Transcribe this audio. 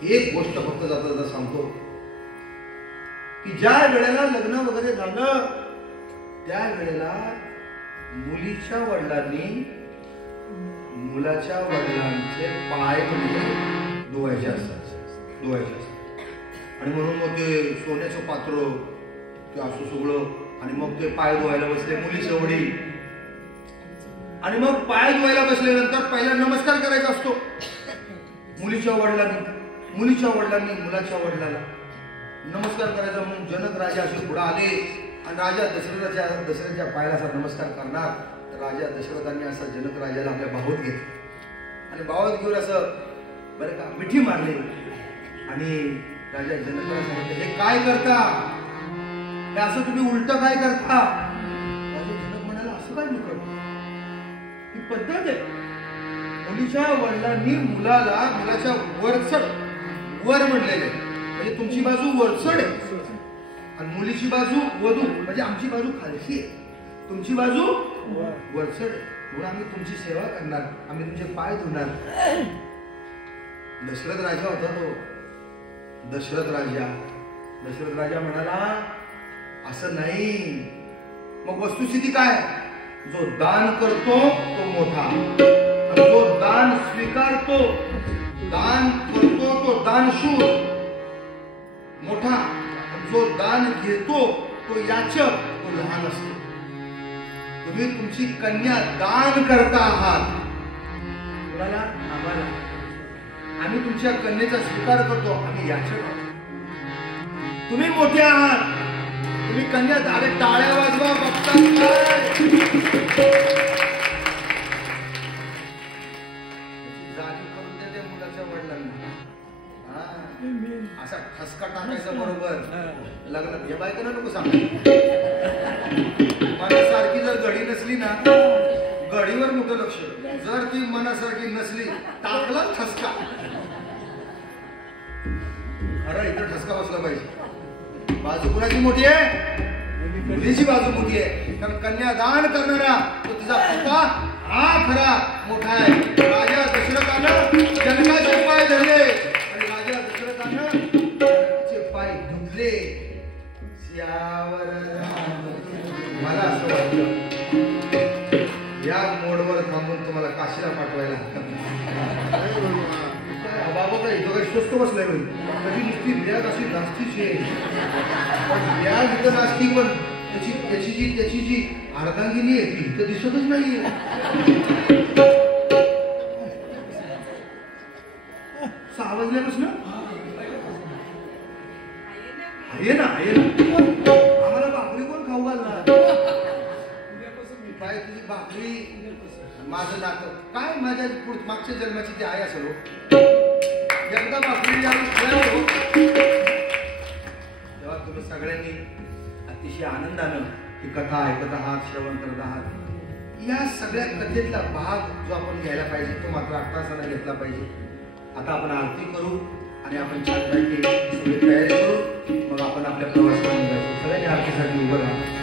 एक गोष्ट फक्त जाता जाता सांगतो की ज्या वेळेला लग्न वगैरे झालं त्या वेळेला मुलीच्या वडिलांनी मुलाच्या वडिलांचे पाय म्हणजे धुवायचे असतात आणि म्हणून मग ते सोन्याचं पात्र ते असं सगळं आणि मग ते पाय धुवायला बसले मुलीचे वडील आणि मग पाय धुवायला बसल्यानंतर पहिला नमस्कार करायचा असतो मुलीच्या वडिलांनी मुलाच्या वडिलाला नमस्कार करायचा म्हणून जनक राजा असे पुढे आले आणि राजा दशरथाच्या पायाला असा नमस्कार करणार तर राजा दशरथांनी असा जनक राजाला आपल्या बाहुत घेतलं आणि बाहुत घेऊन असं बरं का मिठी मारली आणि राजा जनकाला सांगितलं हे काय करता हे असं तुम्ही उलट काय करता राजा जनक म्हणाला असं काय मी करतो ही पद्धत आहे मुलीच्या वडिलांनी मुलाच्या वरचढ वर म्हणलेले म्हणजे तुमची बाजू वरचढ आहे आणि मुलीची बाजू वधू म्हणजे आमची बाजू खालची आहे तुमची बाजू वरचढ आहे म्हणून आम्ही तुमची सेवा करणार आम्ही तुमचे पाय धुणार दशरथ राजा होता तो दशरथ राजा म्हणाला असं नाही मग वस्तुस्थिती काय जो दान करतो तो मोठा जो दान स्वीकारतो दान करतो तो दानशूर मोठा जो दान घेतो तो याचक तो लहान असतो तुम्ही तुमची कन्या दान करता आहात कुणाला आम्हाला आम्ही तुमच्या कन्येचा स्वीकार करतो आम्ही याचक आहोत तुम्ही मोठे आहात तुम्ही कन्या झाले टाळ्या वाजवा बघता असा ठसका टाकायचा बरोबर लग्नात हे बायकांना नको सांग मनासारखी जर घडी नसली ना घडीवर मोठं लक्ष जर ती मनासारखी नसली टाकला ठसका अरे इथं ठसका बसला पाहिजे बाजू कुणाची मोठी आहे मुलीची बाजू मोठी आहे कारण कन्यादान करणारा तो तिचा पिता हा खरा मोठा आहे राजा दशरथानं जनकाचे पाय धरले पाय धुतले मला असं वाटलं या मोडवर थांबून तुम्हाला काशीला पाठवायला बाबा काय इथं काही स्वस्त बसलाय कधी नुसती बॅग अशी नास्तीची आहे पण बॅग इथं नास्ती पण त्याची जी अर्धांगिनी आहे ती इथं दिसतच नाहीये सहा वाजल्यापासून आहे ना आम्हाला भाकरी कोण खाऊ घालणार काय तुझी भाकरी माझं नातं काय माझ्या मागच्या जन्माची ती आहे असं एकदा भाकरी तेव्हा तुम्ही सगळ्यांनी अतिशय आनंदानं ही कथा ऐकत आहात श्रवण करत आहात या सगळ्या कथेतला भाग जो आपण घ्यायला पाहिजे तो मात्र आत्ताच घेतला पाहिजे आता आपण आरती करू आणि आपण छानपैकी सगळी तयारी करू मग आपण आपल्या प्रवासाला निघायचं सगळ्यांनी आरतीसाठी उभं राहा